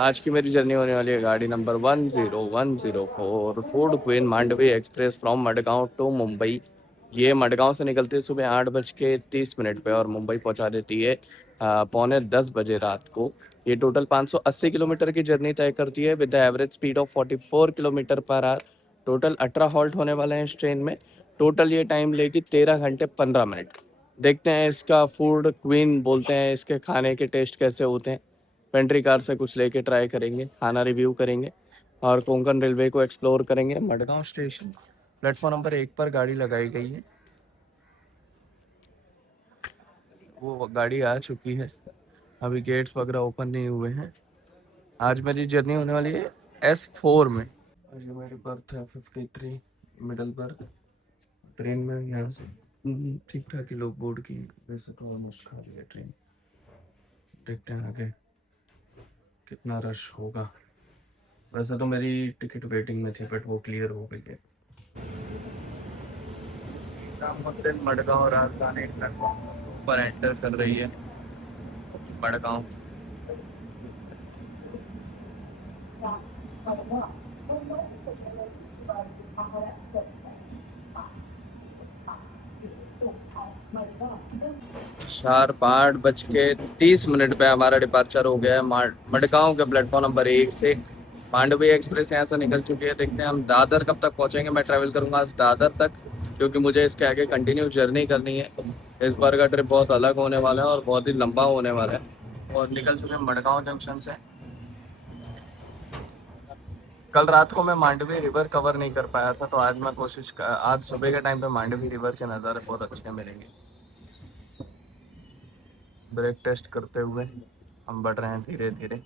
आज की मेरी जर्नी होने वाली है गाड़ी नंबर 10104 food queen Mandovi express from Madgaon to Mumbai. ये मडगांव से निकलती है सुबह 8:30 पे और मुंबई पहुंचा देती है पौने 10 बजे रात को। ये टोटल 580 किलोमीटर की जर्नी तय करती है with average speed of 44 kilometre per hour. Total 18 halt होने वाले हैं इस ट्रेन में। टोटल ये टाइम लेगी 13 घंटे 15 मिनट। देखते हैं इसका फूड क्वीन बोलते हैं, इसके खाने के टेस्ट कैसे होते हैं। पेंट्री कार से कुछ लेके ट्राई करेंगे, खाना रिव्यू करेंगे और कोंकण रेलवे को एक्सप्लोर करेंगे। मडगांव स्टेशन प्लेटफॉर्म नंबर 1 पर गाड़ी लगाई गई है, वो गाड़ी आ चुकी है। अभी गेट्स वगैरह ओपन नहीं हुए हैं। आज मेरी जर्नी होने वाली है S4 में। और ये मेरी बर्थ है 53, मिडल बर्थ। ट्रेन में यहाँ से ठीक ठाक ही लोग बोर्ड की, वैसे तो ऑलमोस्ट खाली है ट्रेन। देखते हैं आगे कितना रश होगा। वैसे तो मेरी टिकट वेटिंग में थी बट वो क्लियर हो गई है। राममंदिर मडगांव राजधानी प्लेटफॉर्म पर एंटर कर रही है मडगांव। शार्प 8:30 पे हमारा डिपार्चर हो गया है मडगांव के प्लेटफॉर्म नंबर 1 से। मांडवी एक्सप्रेस यहाँ से निकल चुकी है। देखते हैं हम दादर कब तक पहुंचेंगे। मैं ट्रैवल करूंगा आज दादर तक क्योंकि मुझे इसके आगे कंटिन्यू जर्नी करनी है। इस बार का ट्रिप बहुत अलग होने वाला है और बहुत ही लंबा होने वाला है। और निकल चुके हैं मडगांव जंक्शन से। कल रात को मैं मांडवी रिवर कवर नहीं कर पाया था, तो आज मैं आज सुबह के टाइम पे मांडवी रिवर के नज़ारे बहुत अच्छे मिलेंगे। ब्रेक टेस्ट करते हुए हम बढ़ रहे हैं धीरे धीरे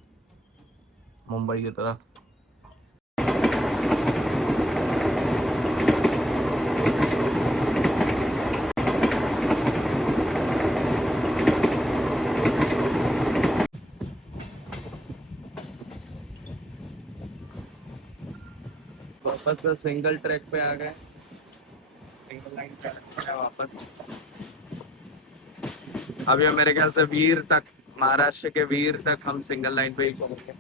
मुंबई की तरफ। वापस से सिंगल ट्रैक पे आ गए, सिंगल लाइन पे आ गए वापस। अभी मेरे ख्याल से वीर तक, महाराष्ट्र के वीर तक हम सिंगल लाइन पे ही पहुंचे।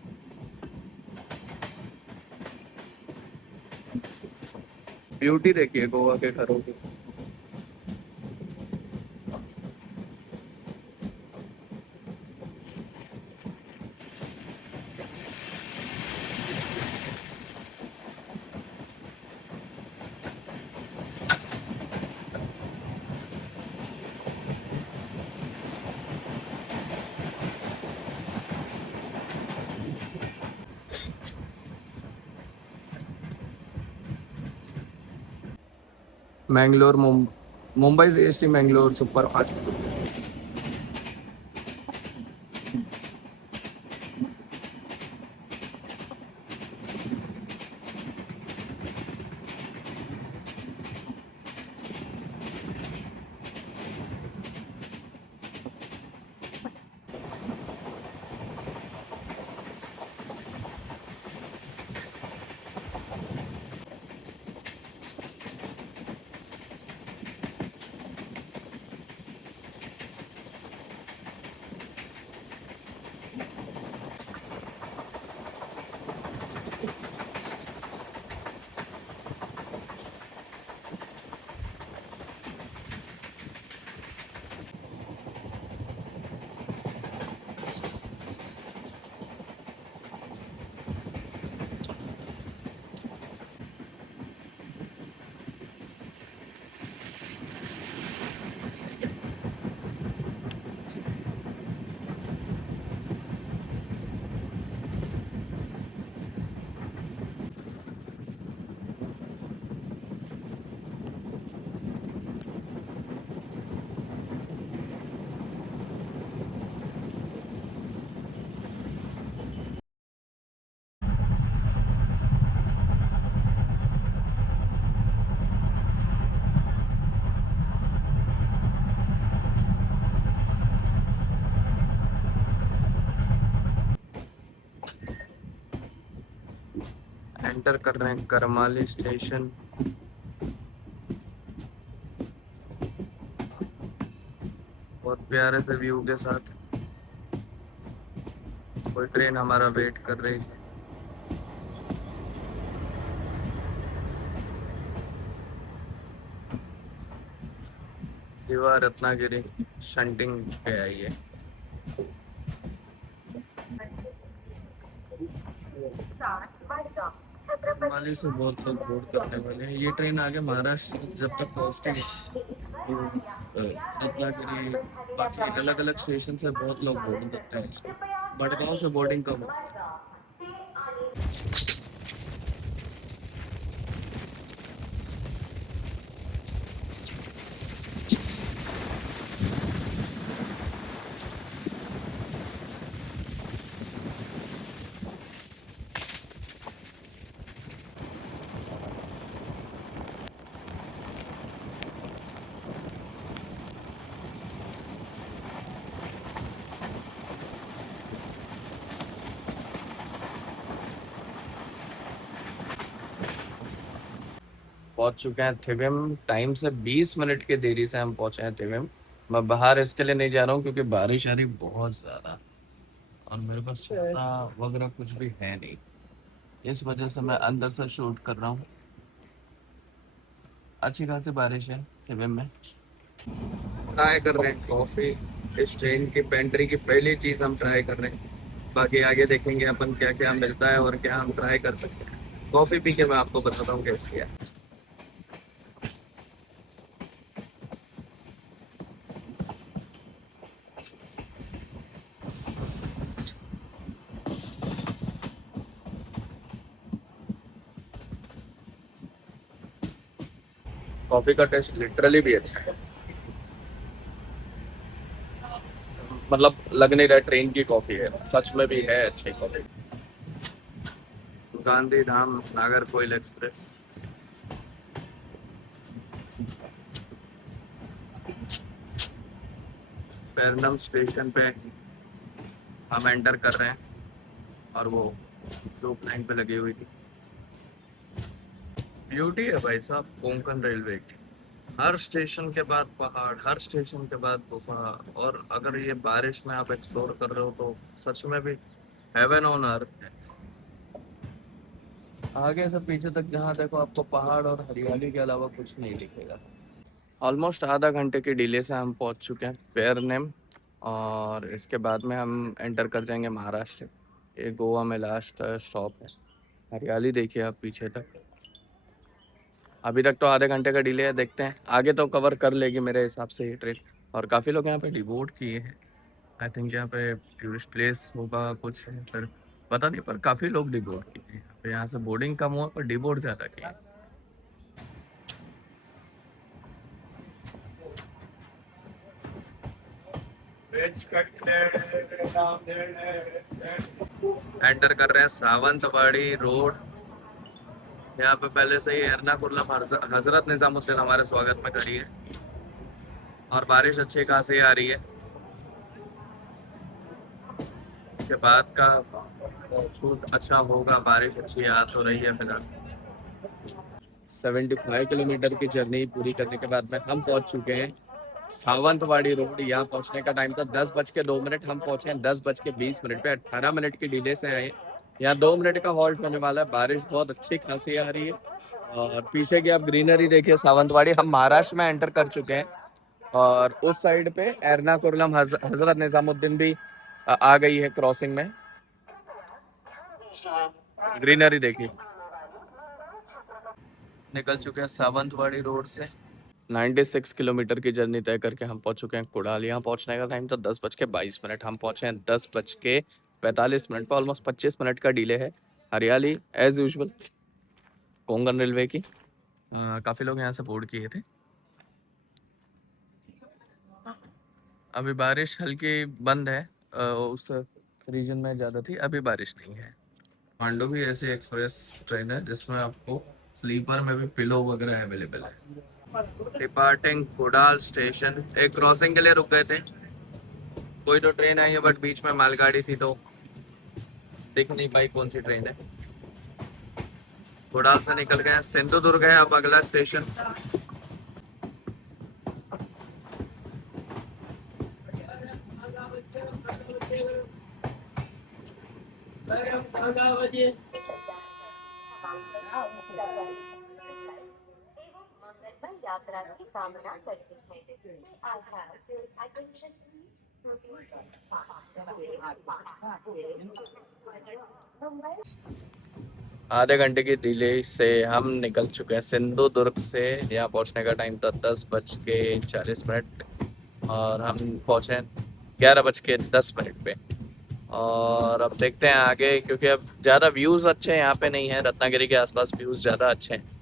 ब्यूटी देखिए गोवा के घरों की। Mangalore Mumbai CST Mangalore super fast. Enter कर रहे हैं करमाली स्टेशन। बहुत प्यारे से व्यू के साथ। कोई ट्रेन हमारा वेट कर रही है। युवा रत्नागिरी शंटिंग पे आई है। माली से बहुत लोग बोर्ड करने वाले हैं। ये ट्रेन आगे महाराष्ट्र जब तक पहुंचती है तो रत्नागिरी बाकी अलग अलग स्टेशन से बहुत लोग बोर्डिंग करते हैं इसमें। मडगांव से बोर्डिंग कम होता है। पहुंच चुके हैं थिविम। टाइम से 20 मिनट की देरी से हम पहुंचे हैं थिविम। मैं बाहर इसके लिए नहीं जा रहा हूँ क्योंकि बारिश आ रही बहुत ज्यादा और मेरे पास छाता वगैरह कुछ भी है नहीं। इस वजह से मैं अंदर से शूट कर रहा हूँ। अच्छी खासी बारिश है थिविम में। ट्राई कर रहे हैं कॉफी। इस ट्रेन की पेंट्री की पहली चीज हम ट्राई कर रहे हैं। बाकी आगे देखेंगे अपन क्या क्या मिलता है और क्या हम ट्राई कर सकते हैं। कॉफी पी के मैं आपको बताता हूँ कैसी है। कॉफी का टेस्ट लिटरली भी अच्छा है। मतलब लग नहीं रहा ट्रेन की कॉफी है, सच में भी है अच्छी coffee. Gandhi Dham Nagercoil express. पैरनम station पे हम एंटर कर रहे हैं और वो लूप लाइन पे लगी हुई थी। ब्यूटी है भाई साहब कोंकण रेलवे की। हर स्टेशन के बाद पहाड़, हर स्टेशन के बाद गुफा। और अगर ये बारिश में आप एक्सप्लोर कर रहे हो तो सच में भी हेवन ऑन अर्थ है। आगे से पीछे तक जहाँ देखो आपको पहाड़ और हरियाली के अलावा कुछ नहीं दिखेगा। ऑलमोस्ट आधा घंटे की डिले से हम पहुंच चुके हैं पेरनेम और इसके बाद में हम एंटर कर जाएंगे महाराष्ट्र। ये गोवा में लास्ट स्टॉप है। हरियाली देखिए आप पीछे तक। अभी तक तो आधे घंटे का डिले है, देखते हैं आगे तो कवर कर लेगी मेरे हिसाब से ये ट्रेन। और काफ़ी लोग यहाँ पे डिबोर्ड किए हैं। आई थिंक यहाँ पे टूरिस्ट प्लेस होगा कुछ फिर पता नहीं, पर काफ़ी लोग डिबोर्ड किए हैं यहाँ पे। यहाँ से बोर्डिंग कम हुआ पर डिबोर्ड ज़्यादा किए। एंटर कर रहे हैं सावंतवाड़ी रोड। यहाँ पे पहले से ही एर्नाकुलम हजरत निजामुद्दीन हमारे स्वागत में खड़ी है और बारिश अच्छी खासी आ रही है। इसके बाद का शूट अच्छा होगा। बारिश अच्छी आ तो रही है फिलहाल। 75 किलोमीटर की जर्नी पूरी करने के बाद में हम पहुंच चुके हैं सावंतवाड़ी रोड। यहाँ पहुंचने का टाइम था 10:02। हम पहुंचे हैं 10:20 पे। 18 मिनट की डिले से आए। यहाँ 2 मिनट का हॉल्ट होने वाला है। बारिश बहुत अच्छी खासी आ रही है और पीछे की आप ग्रीनरी देखिए सावंतवाड़ी। हम महाराष्ट्र में एंटर कर चुके हैं और उस साइड पे एर्नाकुलम हजरत निजामुद्दीन भी आ गई है क्रॉसिंग में। ग्रीनरी देखिए। निकल चुके हैं सावंतवाड़ी रोड से। 96 किलोमीटर की जर्नी तय करके हम पहुंच चुके हैं कुड़ाल। यहाँ पहुंचने का टाइम था 10:22। हम पहुंचे हैं 10:45 पर। ऑलमोस्ट 25 मिनट का डिले है। हरियाली एज यूजुअल कोंकण रेलवे की। काफ़ी लोग यहाँ से बोर्ड किए थे। अभी बारिश हल्की बंद है। उस रीजन में ज़्यादा थी, अभी बारिश नहीं है। पांडु भी ऐसी एक्सप्रेस ट्रेन है जिसमें आपको स्लीपर में भी पिलो वगैरह अवेलेबल है। Departing Kudal station. एक क्रॉसिंग के लिए रुक गए थे। कोई तो ट्रेन आई है बट बीच में मालगाड़ी थी तो दिख नहीं पाई कौन सी ट्रेन है। कुडाल से निकल गए। सिंधुदुर्ग है अब अगला स्टेशन। आधे घंटे की डिले से हम निकल चुके हैं सिंधु दुर्ग से। यहाँ पहुँचने का टाइम था 10:40 और हम पहुँचे 11:10 पे। और अब देखते हैं आगे, क्योंकि अब ज़्यादा व्यूज़ अच्छे यहाँ पे नहीं है। रत्नागिरी के आसपास व्यूज़ ज़्यादा अच्छे हैं।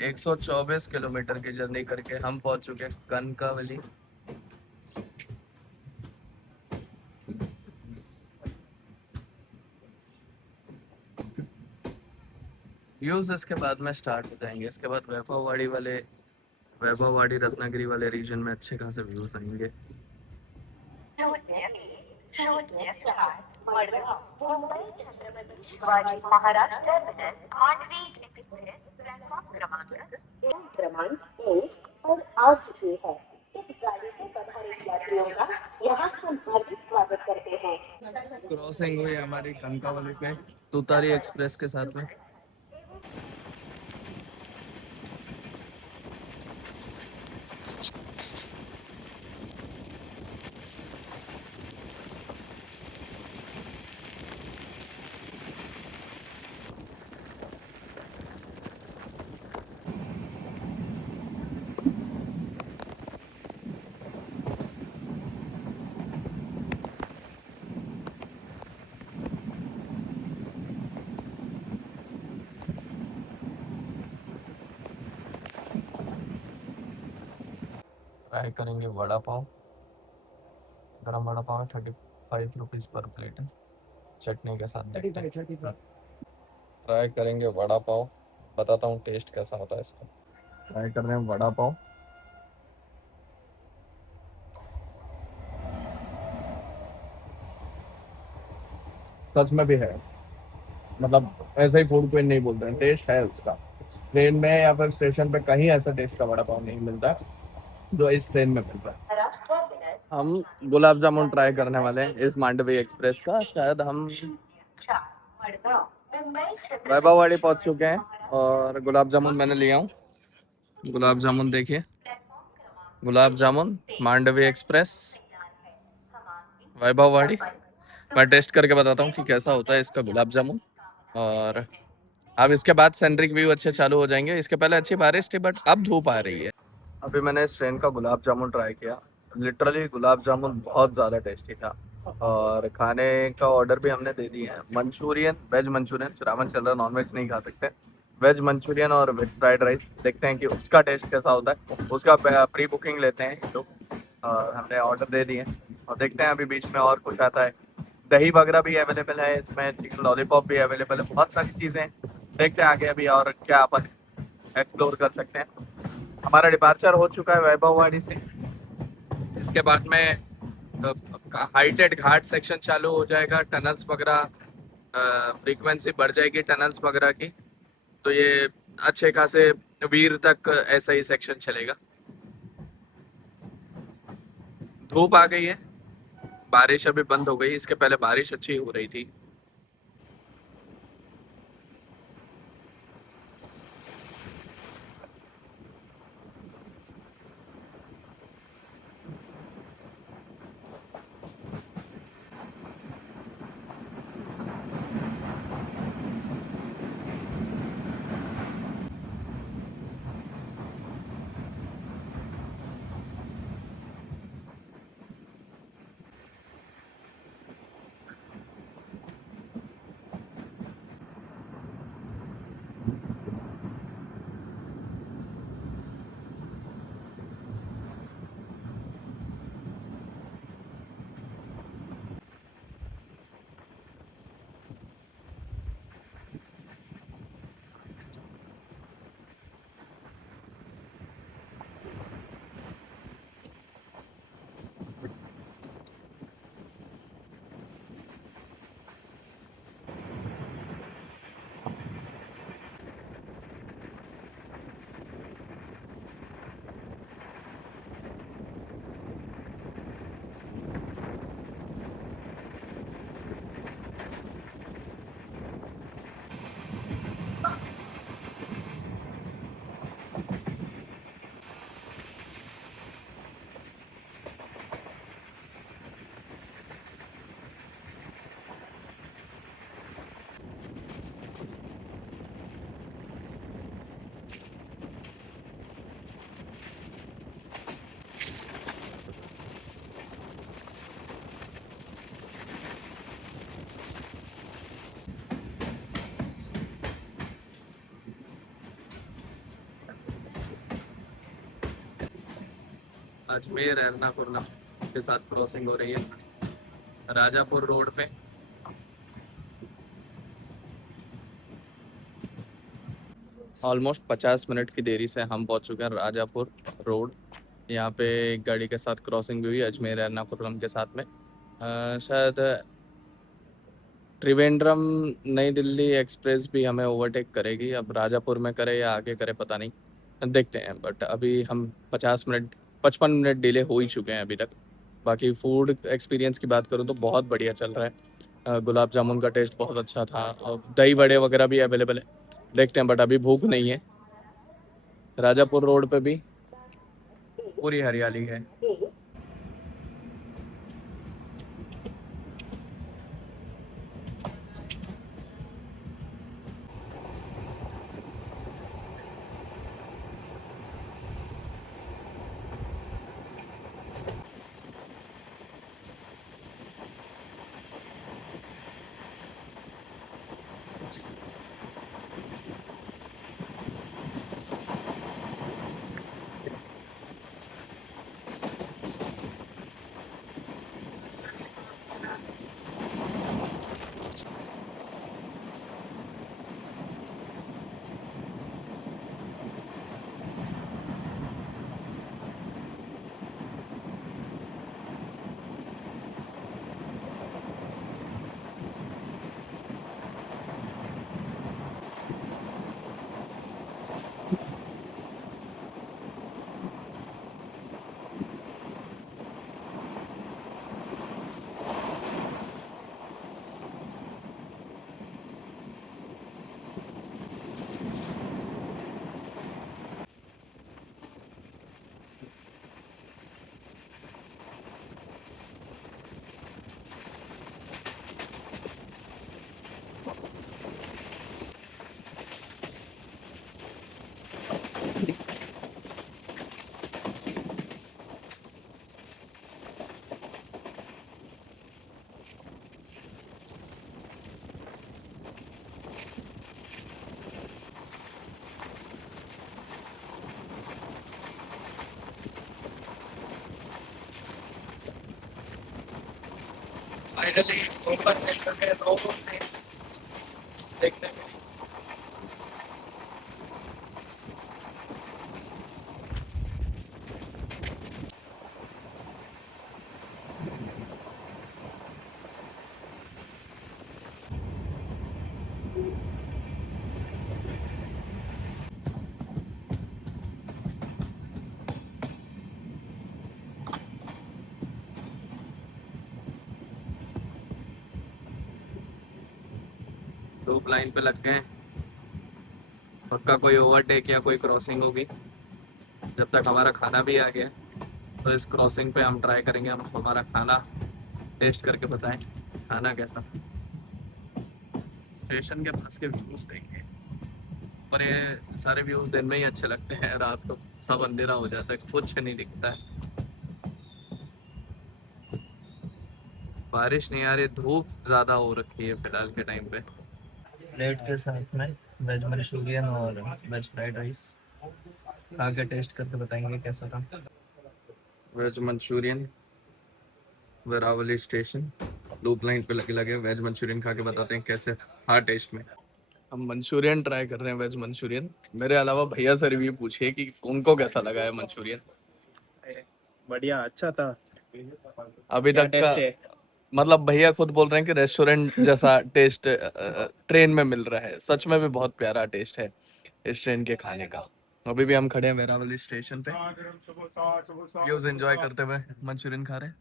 एक 124 किलोमीटर की जर्नी करके हम पहुंच चुके हैं कनकावली। व्यूज इसके बाद में स्टार्ट हो जाएंगे। इसके बाद वैभववाड़ी रत्नागिरी वाले रीजन में अच्छे खासे व्यूज आएंगे। क्रॉसिंग हुई हमारी कनकावली पे तुतारी एक्सप्रेस के साथ में। ट्राई करेंगे वड़ा पाव। गरम वड़ा पाव 35 रुपीज़ पर प्लेट है, चटनी के साथ। ट्राई करेंगे वड़ा पाव, बताता हूँ टेस्ट कैसा होता है इसका। ट्राई कर रहे हैं वड़ा पाव। सच में भी है, मतलब ऐसे ही फूड कोई नहीं बोलते हैं, टेस्ट है उसका। ट्रेन में या फिर स्टेशन पे कहीं ऐसा टेस्ट का वड़ा पाव नहीं मिलता जो इस ट्रेन में मिलता है। हम गुलाब जामुन ट्राई करने वाले हैं इस मांडवी एक्सप्रेस का। शायद हम वैभववाड़ी पहुंच चुके हैं और गुलाब जामुन मैंने लिया हूँ। गुलाब जामुन देखिए, गुलाब जामुन मांडवी एक्सप्रेस वैभववाड़ी। मैं टेस्ट करके बताता हूँ कि कैसा होता है इसका गुलाब जामुन। और अब इसके बाद सनरिक व्यू अच्छे चालू हो जाएंगे। इसके पहले अच्छी बारिश थी बट अब धूप आ रही है। अभी मैंने इस ट्रेन का गुलाब जामुन ट्राई किया। लिटरली गुलाब जामुन बहुत ज़्यादा टेस्टी था। और खाने का ऑर्डर भी हमने दे दिया है, मंचूरियन, वेज मंचूरियन। श्रावण चल रहा, नॉन वेज नहीं खा सकते। वेज मंचूरियन और वेज फ्राइड राइस। देखते हैं कि उसका टेस्ट कैसा होता है। उसका प्री बुकिंग लेते हैं लोग और हमने ऑर्डर दे दिए। और देखते हैं अभी बीच में और कुछ आता है। दही बगरा भी अवेलेबल है इसमें, चिकन लॉलीपॉप भी अवेलेबल है, बहुत सारी चीज़ें। देखते हैं आगे अभी और क्या अपन एक्सप्लोर कर सकते हैं। हमारा डिपार्चर हो चुका है वैभववाड़ी से। इसके बाद में हाइटेड घाट सेक्शन चालू हो जाएगा। टनल्स वगैरह, फ्रीक्वेंसी बढ़ जाएगी टनल्स वगैरह की। तो ये अच्छे खासे वीर तक ऐसा ही सेक्शन चलेगा। धूप आ गई है, बारिश अभी बंद हो गई, इसके पहले बारिश अच्छी हो रही थी। अजमेर एर्नाकुलम के साथ क्रॉसिंग हो रही है राजापुर रोड पे। ऑलमोस्ट 50 मिनट की देरी से हम पहुंच चुके हैं राजापुर रोड। यहाँ पे एक गाड़ी के साथ क्रॉसिंग भी हुई अजमेर एर्नाकुलम के साथ में। शायद त्रिवेंद्रम नई दिल्ली एक्सप्रेस भी हमें ओवरटेक करेगी। अब राजापुर में करे या आगे करे पता नहीं, देखते हैं। बट अभी हम 50 मिनट 55 मिनट डिले हो ही चुके हैं अभी तक। बाकी फूड एक्सपीरियंस की बात करूँ तो बहुत बढ़िया चल रहा है। गुलाब जामुन का टेस्ट बहुत अच्छा था और दही वड़े वगैरह भी अवेलेबल है। देखते हैं, बट अभी भूख नहीं है। राजापुर रोड पे भी पूरी हरियाली है। फाइनली ऊपर चढ़ के देखते हैं। लूप लाइन पे लग गए। पक्का कोई ओवरटेक या कोई क्रॉसिंग होगी। जब तक हमारा खाना भी आ गया तो इस क्रॉसिंग पे हम ट्राई करेंगे हम हमारा खाना टेस्ट करके बताएं खाना कैसा। स्टेशन के पास के व्यूज देंगे और ये सारे व्यूज दिन में ही अच्छे लगते हैं, रात को सब अंधेरा हो जाता है, कुछ नहीं दिखता है। बारिश नहीं आ रही, धूप ज्यादा हो रखी है फिलहाल के टाइम पे। प्लेट के साथ में वेज मंचूरियन और वेज फ्राइड राइस खा के टेस्ट करके बताएंगे कैसा था। Veg Manchurian Veravali station loop line पे लगे लगे वेज मंचूरियन खा के बताते हैं कैसे हाँ टेस्ट में। हम मंचूरियन ट्राई कर रहे हैं, वेज मंचूरियन। मेरे अलावा भैया से रिव्यू पूछिए कि उनको कैसा लगा है मंचूरियन। बढ़िया, अच्छा था। अभी तक का मतलब भैया खुद बोल रहे हैं कि रेस्टोरेंट जैसा टेस्ट ट्रेन में मिल रहा है। सच में भी बहुत प्यारा टेस्ट है इस ट्रेन के खाने का। अभी भी हम खड़े हैं वेरावली स्टेशन पे, व्यूज एंजॉय करते हुए मंचूरियन खा रहे हैं।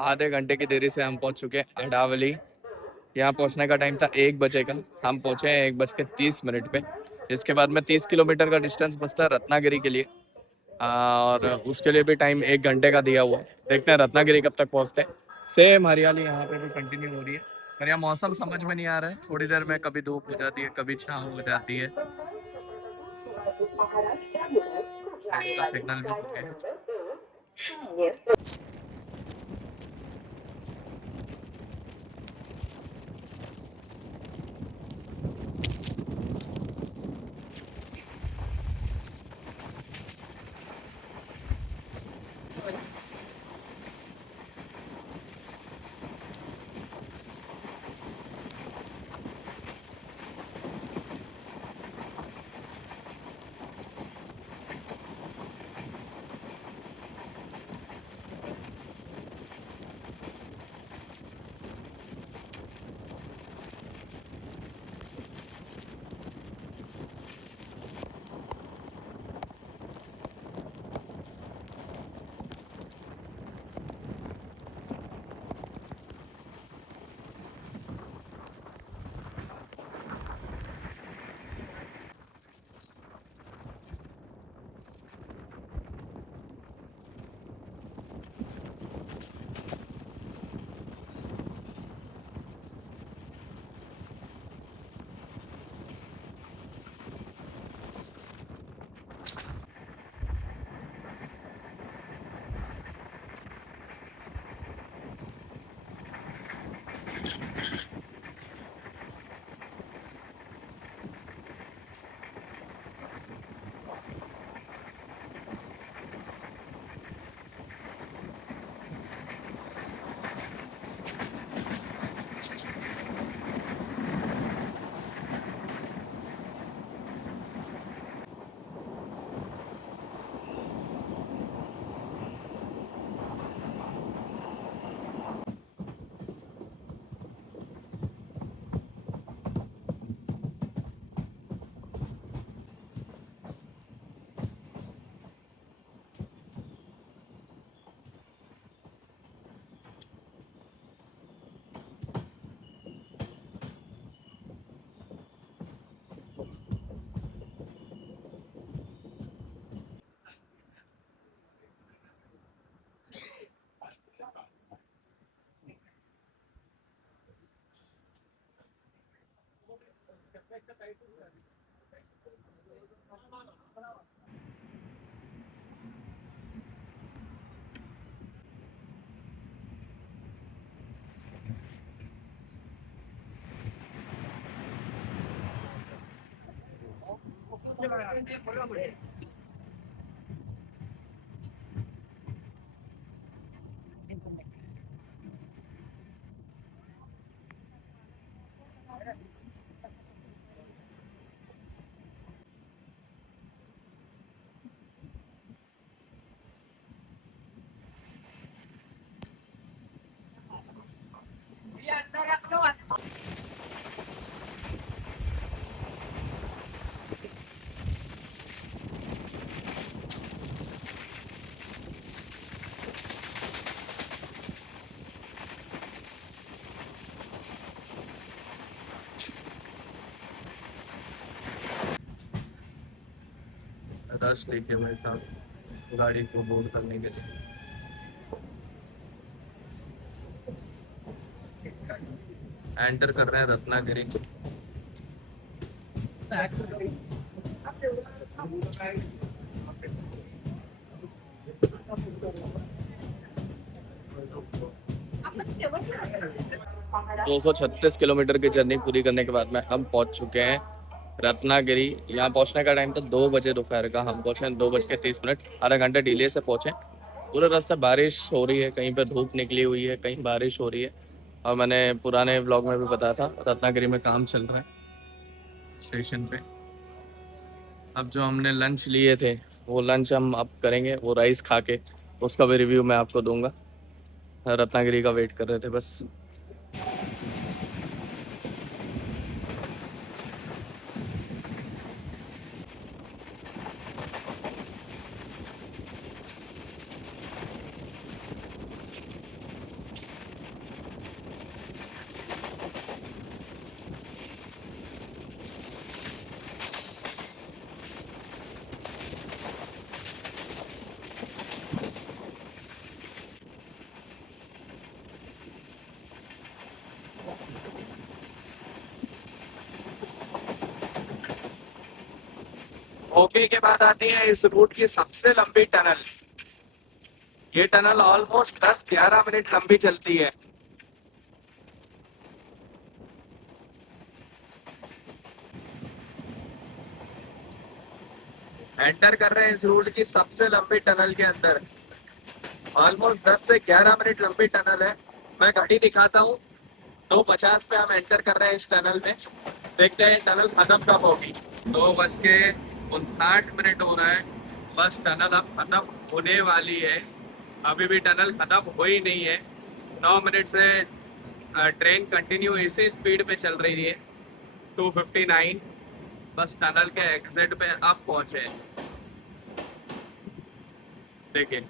आधे घंटे की देरी से हम पहुंच चुके हैं अडावली। यहाँ पहुंचने का टाइम था 1 बजे का, हम पहुंचे हैं 1:30 पे। इसके बाद में 30 किलोमीटर का डिस्टेंस बचता है रत्नागिरी के लिए, और उसके लिए भी टाइम 1 घंटे का दिया हुआ है। देखते हैं रत्नागिरी कब तक पहुंचते हैं। सेम हरियाली यहाँ पे भी कंटिन्यू हो रही है, पर यहाँ मौसम समझ में नहीं आ रहा है। थोड़ी देर में कभी धूप हो जाती है, कभी छाँव हो जाती है। ट्रेन का सिग्नल भी हो गया है। रश देखिए भाई साहब, गाड़ी को बोर्ड करने के लिए। एंटर कर रहे हैं रत्नागिरी। 236 किलोमीटर की जर्नी पूरी करने के बाद में हम पहुंच चुके हैं रत्नागिरी। यहाँ पहुंचने का टाइम था 2 बजे दोपहर का, हम पहुंचे 2:30। आधा घंटा डिले से पहुंचे। पूरे रास्ते बारिश हो रही है, कहीं पे धूप निकली हुई है, कहीं बारिश हो रही है। और मैंने पुराने ब्लॉग में भी बताया था रत्नागिरी में काम चल रहा है स्टेशन पे। अब जो हमने लंच लिए थे वो लंच हम अब करेंगे, वो राइस खा के उसका भी रिव्यू मैं आपको दूंगा। रत्नागिरी का वेट कर रहे थे बस। ओके के बाद आती है इस रूट की सबसे लंबी टनल। ये टनल ऑलमोस्ट 10-11 मिनट लंबी चलती है। एंटर कर रहे हैं इस रूट की सबसे लंबी टनल के अंदर। ऑलमोस्ट 10 से 11 मिनट लंबी टनल है। मैं घड़ी दिखाता हूँ, 2:50 पे हम एंटर कर रहे हैं इस टनल में। देखते हैं टनल खत्म कब होगी। 2:59 हो रहा है। बस टनल अब खत्म होने वाली है। अभी भी टनल खत्म हो ही नहीं है। 9 मिनट से ट्रेन कंटिन्यू इसी स्पीड पे चल रही है। 2:59। बस टनल के एग्जिट पे अब पहुंचे हैं। देखिए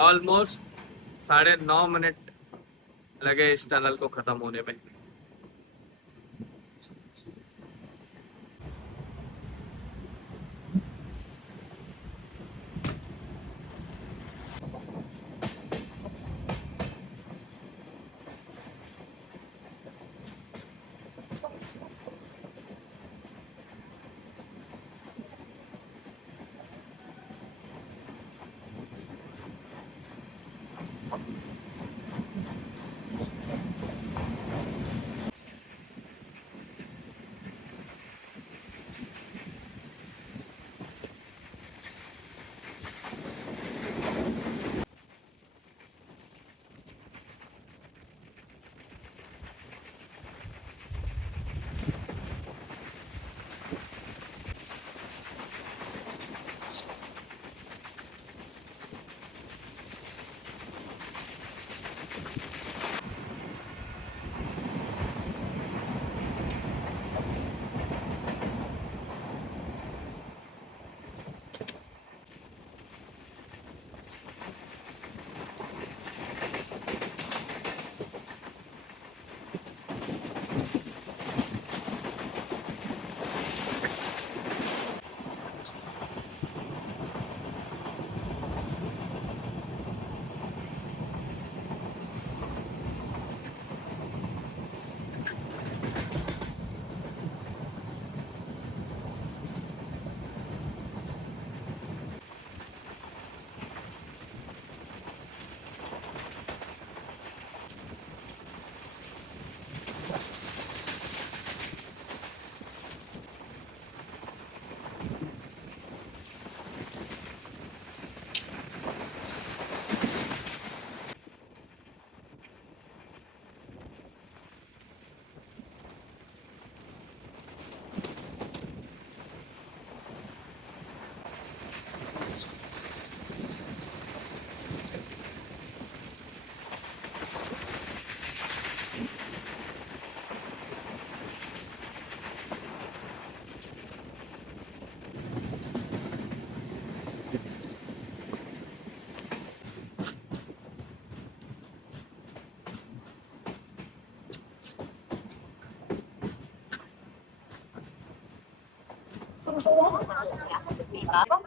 ऑलमोस्ट 9:30 मिनट लगे इस टनल को खत्म होने में।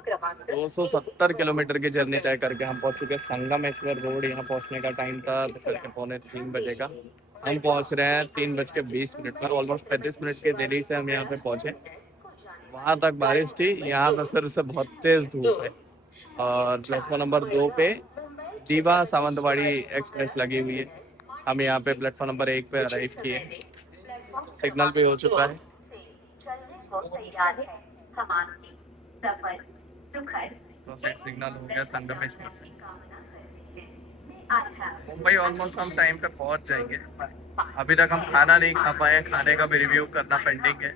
क्रमांक 270 किलोमीटर की जर्नी तय करके हम पहुंच चुके हैं संगमेश्वर रोड। यहाँ पहुंचने का टाइम था दोपहर के 2:45 का। हम पहुंच रहे हैं 3:20 पर। ऑलमोस्ट 35 मिनट के देरी से हम यहाँ पे पहुंचे। वहां तक बारिश थी, यहाँ पे फिर से बहुत तेज धूप है। और प्लेटफॉर्म नंबर 2 पे दीवा सावंतवाड़ी एक्सप्रेस लगी हुई है। हम यहाँ पे प्लेटफॉर्म नंबर 1 पे अराइव किए। सिग्नल भी हो चुका है। चलने को तैयार है। हम आपकी सफर सुखद तो सिग्नल हो गया संगमेश्वर से। कामना करते हैं। अच्छा मुंबई ऑलमोस्ट हम टाइम पे पहुंच जाएंगे। अभी तक हम खाना नहीं खा पाए। खाने का भी रिव्यू करना पेंडिंग है,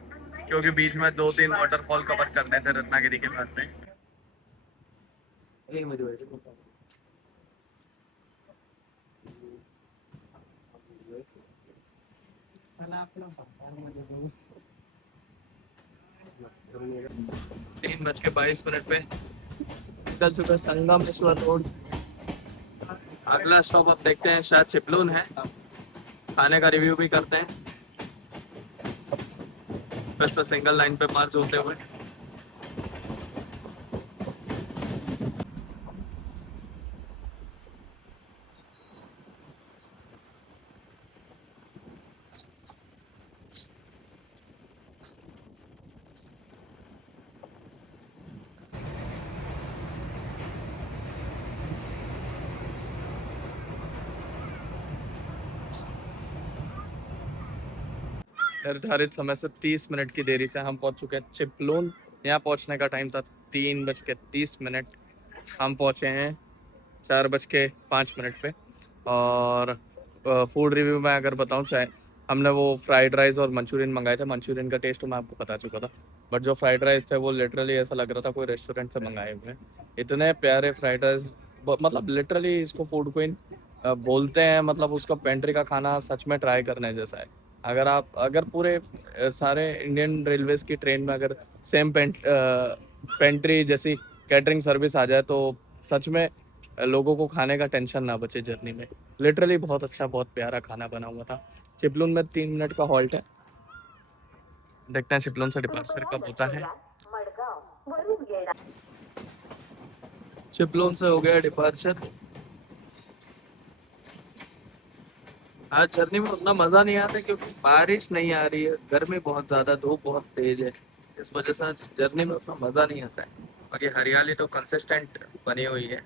क्योंकि बीच में 2-3 वाटरफॉल कवर करने थे रत्नागिरी के बाद में। तीन बज के 22 मिनट पे निकल चुका संगमेश्वर रोड। अगला स्टॉप अब देखते हैं, शायद चिपलून है। खाने का रिव्यू भी करते हैं फिर से सिंगल लाइन पे मार्च होते हुए। निर्धारित समय से 30 मिनट की देरी से हम पहुंच चुके हैं चिपलून। यहाँ पहुंचने का टाइम था 3:30। हम पहुंचे हैं 4:05 पे। और फूड रिव्यू में अगर बताऊं, चाहे हमने वो फ्राइड राइस और मंचूरियन मंगाए थे। मंचूरियन का टेस्ट मैं आपको बता चुका था, बट जो फ्राइड राइस थे वो लिटरली ऐसा लग रहा था कोई रेस्टोरेंट से मंगाए हुए हैं। इतने प्यारे फ्राइड राइस, मतलब लिटरली इसको फूड क्वीन बोलते हैं। मतलब उसका पेंट्री का खाना सच में ट्राई करने जैसा है। अगर पूरे सारे इंडियन रेलवेज की ट्रेन में अगर सेम पेंट्री जैसी कैटरिंग सर्विस आ जाए तो सच में लोगों को खाने का टेंशन ना बचे जर्नी में। लिटरली बहुत अच्छा, बहुत प्यारा खाना बना हुआ था। चिपलून में 3 मिनट का हॉल्ट है, देखते हैं चिपलून से डिपार्चर कृपया कब होता है। बसवल्यात मडगाव वरून येणार चिपलून से हो गया डिपार्चर। आज जर्नी में उतना मजा नहीं आता क्योंकि बारिश नहीं आ रही है, गर्मी बहुत ज्यादा, धूप बहुत तेज है। इस वजह से आज जर्नी में उतना मजा नहीं आता है। बाकी हरियाली तो कंसिस्टेंट बनी हुई है।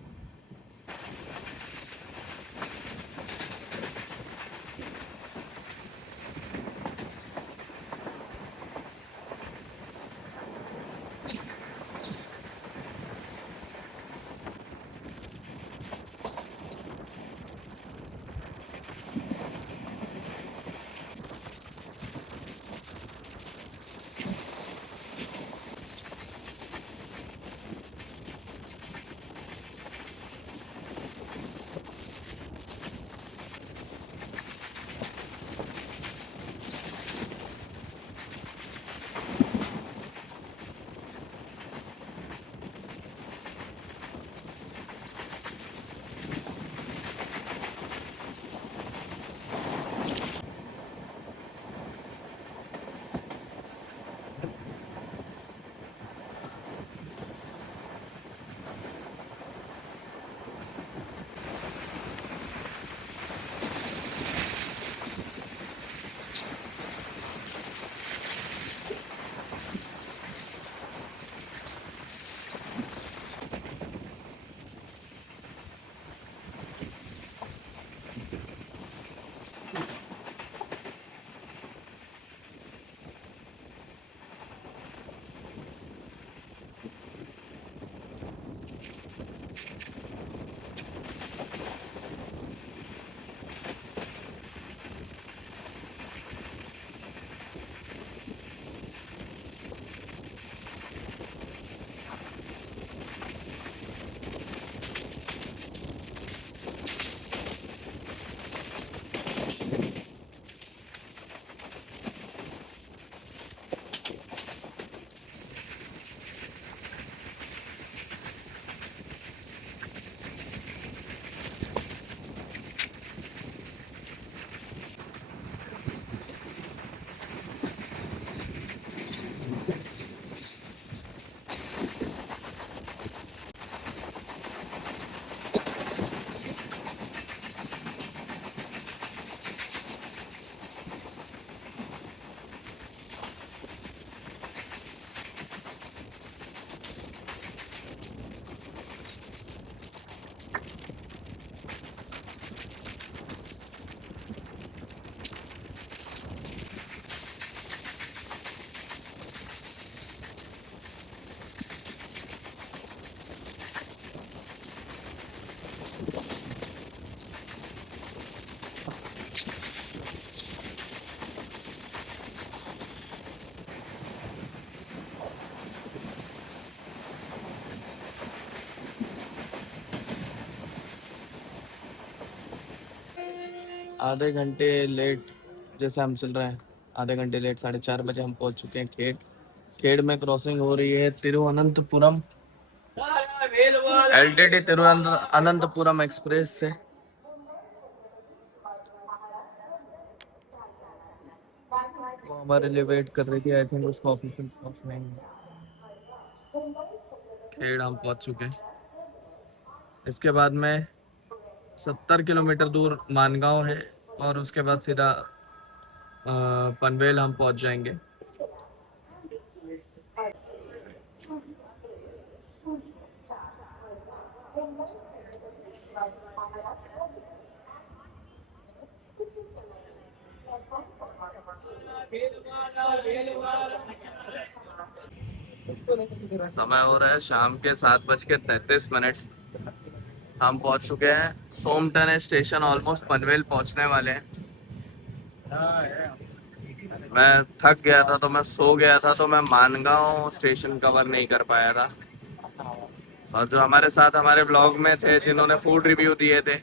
आधे घंटे लेट जैसे हम चल रहे हैं, आधे घंटे लेट 4:30 हम पहुंच चुके हैं खेड़। खेड़ में क्रॉसिंग हो रही है तिरुवनंतपुरम, एलटीटी तिरुवनंतपुरम एक्सप्रेस से। वो हमारे लिए वेट कर रही थी, आई थिंक उसका ऑफिशियल स्टॉप नहीं है। खेड़ हम पहुंच चुके हैं। इसके बाद में 70 किलोमीटर दूर मानगांव है और उसके बाद सीधा पनवेल हम पहुंच जाएंगे। समय हो रहा है शाम के 7:33। हम पहुंच चुके हैं सोमटन स्टेशन, ऑलमोस्ट पनवेल पहुंचने वाले हैं। मैं थक गया था तो मैं सो गया था, तो मैं मानगांव स्टेशन कवर नहीं कर पाया था। और जो हमारे साथ हमारे ब्लॉग में थे जिन्होंने फूड रिव्यू दिए थे,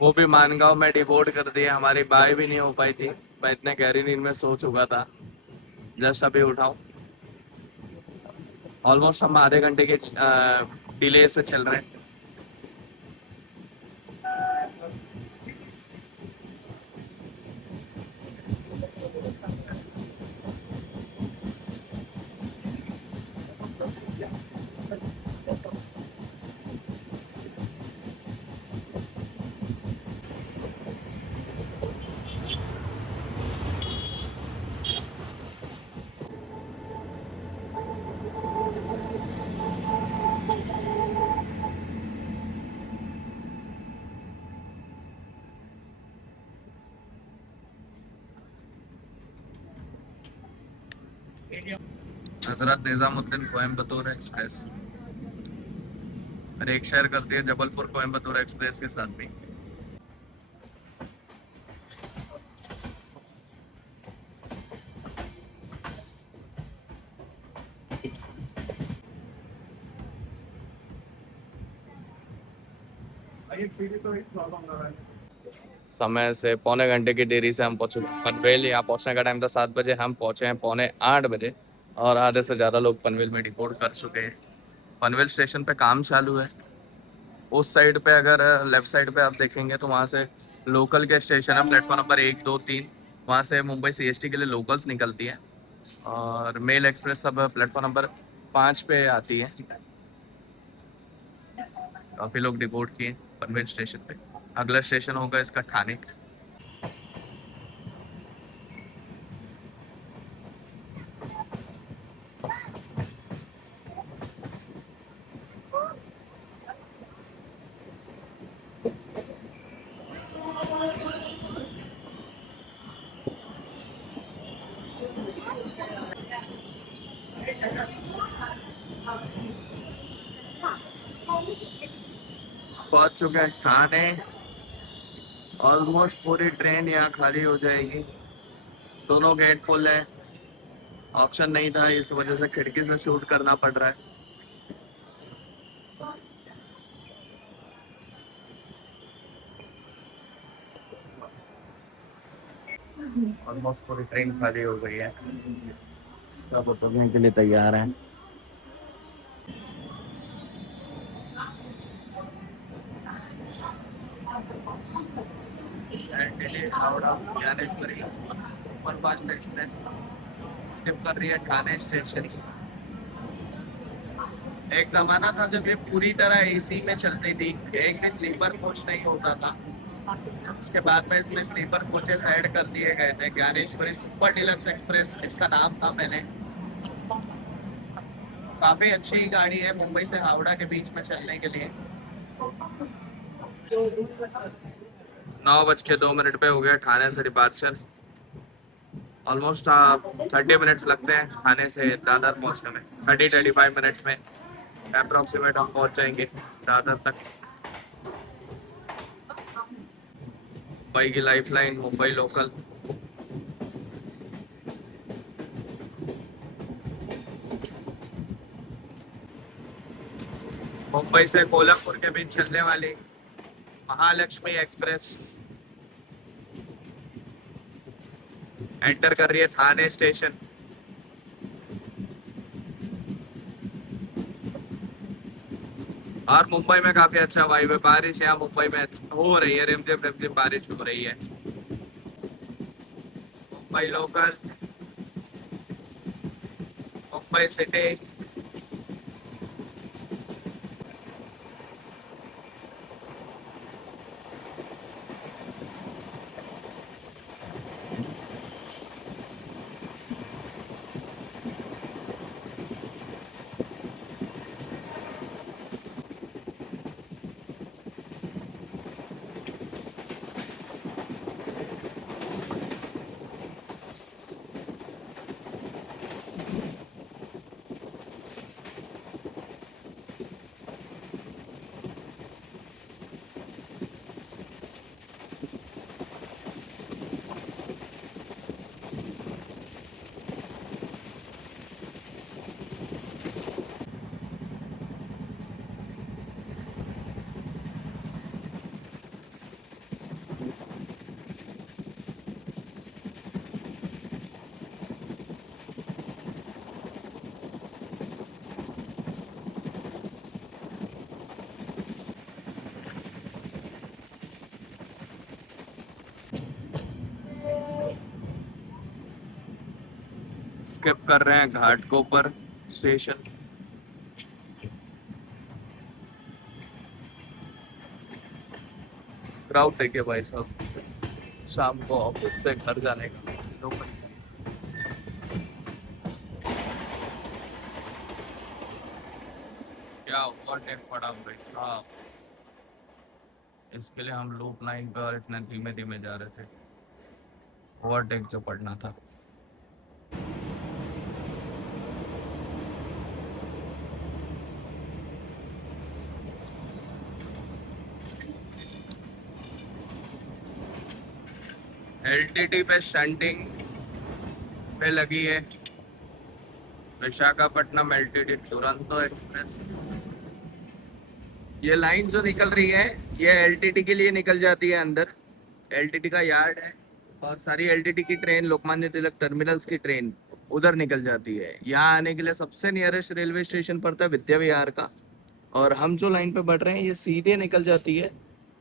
वो भी मानगांव में डिपोर्ट कर दिए। हमारी बाय भी नहीं हो पाई थी, मैं इतने गहरी नींद में सो चुका था। जस्ट अभी उठाऊं। ऑलमोस्ट हम आधे घंटे के डिले से चल रहे हैं। हजरत निजामुद्दीन कोयम्बतूर एक्सप्रेस, और एक शेयर करती है जबलपुर कोयम्बतूर एक्सप्रेस के साथ भी। समय से पौने घंटे की देरी से हम पहुंचे पनवेल। यहाँ पहुंचने का टाइम था 7 बजे, हम पहुंचे हैं 7:45 और आधे से ज़्यादा लोग पनवेल में डिपोर्ट कर चुके हैं। पनवेल स्टेशन पे काम चालू है। उस साइड पे अगर लेफ्ट साइड पे आप देखेंगे तो वहाँ से लोकल के स्टेशन है, प्लेटफॉर्म नंबर 1, 2, 3। वहाँ से मुंबई CST के लिए लोकल्स निकलती है और मेल एक्सप्रेस सब प्लेटफॉर्म नंबर 5 पे आती है। काफ़ी लोग डिपोर्ट किए पनवेल स्टेशन पे। अगला स्टेशन होगा इसका ठाणे। पहुंच चुके हैं ठाणे। ऑलमोस्ट पूरी ट्रेन यहाँ खाली हो जाएगी। दोनों गेट फुल है। ऑप्शन नहीं था, इस वजह से खिड़की से शूट करना पड़ रहा है। ऑलमोस्ट पूरी ट्रेन खाली हो गई है। सब उतरने के लिए तैयार हैं। Delhi Howrah Dnyaneshwari superfast express skip कर रही है ठाणे स्टेशन। एक जमाना था जब ये पूरी तरह एसी में चलती थी, एक भी स्लीपर कोच नहीं होता था। उसके बाद में इसमें स्लीपर कोचेस ऐड कर दिए गए थे। ज्ञानेश्वरी सुपर डिलक्स एक्सप्रेस इसका नाम था मैंने। काफी अच्छी गाड़ी है मुंबई से हावड़ा के बीच में चलने के लिए। 9:02 पे हो गया ठाणे से डिपार्चर। ऑलमोस्ट 30 मिनट्स लगते हैं ठाणे से दादर पहुंचने में। 30-35 मिनट्स में अप्रोक्सीमेट हम पहुंच जाएंगे दादर तक। मुंबई की लाइफलाइन मुंबई लोकल। मुंबई से कोल्हापुर के बीच चलने वाली महालक्ष्मी एक्सप्रेस एंटर कर रही है ठाणे स्टेशन। और मुंबई में काफी अच्छा वाइब है। बारिश यहाँ मुंबई में हो रही है, रिमझिम रिमझिम बारिश हो रही है। Mumbai local, Mumbai city. Skip कर रहे हैं घाटकोपर स्टेशन। क्राउड देखिए भाई साहब, शाम को ऑफिस से घर जाने का लोग। क्या ओवरटेक पड़ा भाई साहब, इसके लिए हम लूप लाइन पे और इतने धीमे धीमे जा रहे थे। ओवरटेक जो पड़ना था। एलटीटी पे शंटिंग पे लगी है विशाखापट्टनम एलटीटी दुरंतो एक्सप्रेस। ये लाइन जो निकल रही है ये एलटीटी के लिए निकल जाती है अंदर। एलटीटी का यार्ड है और सारी एलटीटी की ट्रेन, लोकमान्य तिलक टर्मिनल्स की ट्रेन उधर निकल जाती है। यहाँ आने के लिए सबसे नियरेस्ट रेलवे स्टेशन पड़ता है विद्या विहार का। और हम जो लाइन पे बढ़ रहे हैं ये सीधे निकल जाती है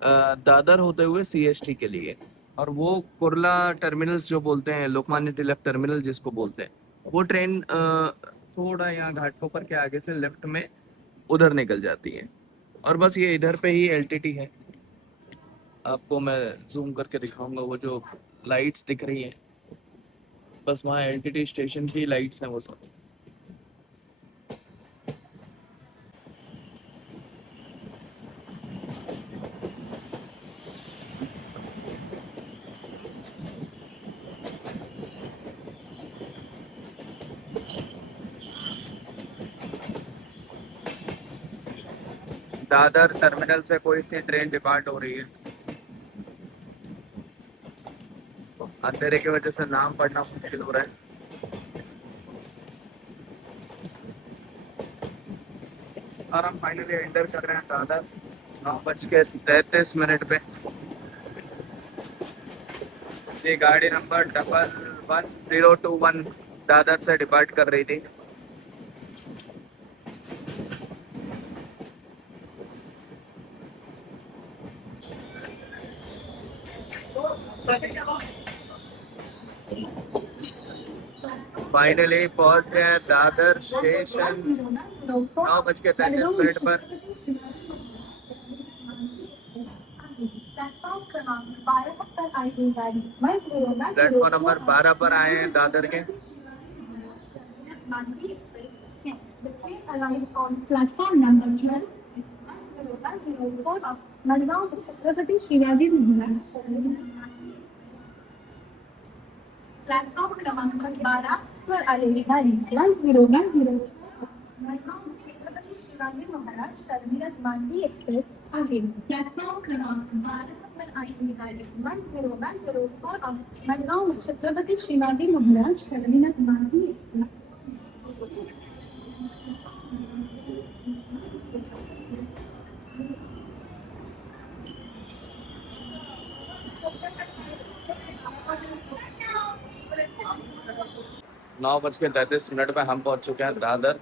दादर होते हुए सीएसटी के लिए। और वो कुर्ला टर्मिनल्स जो बोलते हैं, लोकमान्य तिलक टर्मिनल जिसको बोलते हैं, वो ट्रेन थोड़ा यहाँ घाटकोपर के आगे से लेफ्ट में उधर निकल जाती है। और बस ये इधर पे ही एलटीटी है। आपको मैं जूम करके दिखाऊंगा, वो जो लाइट्स दिख रही हैं बस वहाँ एलटीटी स्टेशन की लाइट्स हैं वो सब। दादर टर्मिनल से कोई सी ट्रेन डिपार्ट हो रही है। अंधेरे की वजह से नाम पढ़ना मुश्किल हो रहा है। और हम फाइनली एंटर कर रहे हैं दादर 9:33 पे। ये गाड़ी नंबर 11021 दादर से डिपार्ट कर रही थी। फाइनली पहुंच गए दादर स्टेशन 9:33 पर। प्लेटफॉर्म नंबर 12 पर आए हैं दादर के। Platform number 12 Madgaon Chhatrapati Shivaji Maharaj. Platform क्रमांक 12 पर आलेली गाडी 1010 मडगांव छत्रपति शिवाजी महाराज टर्मिनस मांडवी एक्सप्रेस आहे। प्लेटफॉर्म क्रमांक 12 पर आलेली गाडी 1010 मडगांव छत्रपति शिवाजी महाराज टर्मिनस मांडवी एक्सप्रेस। 9:33 पे हम पहुंच चुके हैं दादर।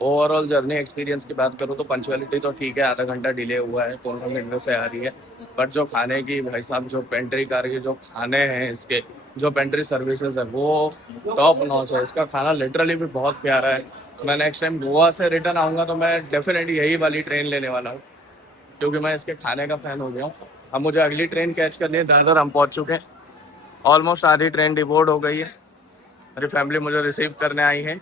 ओवरऑल जर्नी एक्सपीरियंस की बात करूँ तो पंचुअलिटी तो ठीक है, आधा घंटा डिले हुआ है, दोनों घंटे से आ रही है। बट जो खाने की भाई साहब, जो पेंट्री कार के जो खाने हैं, इसके जो पेंट्री सर्विसेज है वो टॉप नॉच है। इसका खाना लिटरली भी बहुत प्यारा है। मैं नेक्स्ट टाइम गोवा से रिटर्न आऊँगा तो मैं डेफिनेटली यही वाली ट्रेन लेने वाला हूँ, क्योंकि मैं इसके खाने का फ़ैन हो गया हूँ। अब मुझे अगली ट्रेन कैच करनी है। दादर हम पहुँच चुके हैं, ऑलमोस्ट आधी ट्रेन डिबोर्ड हो गई है। मेरी फैमिली मुझे रिसीव करने आई है।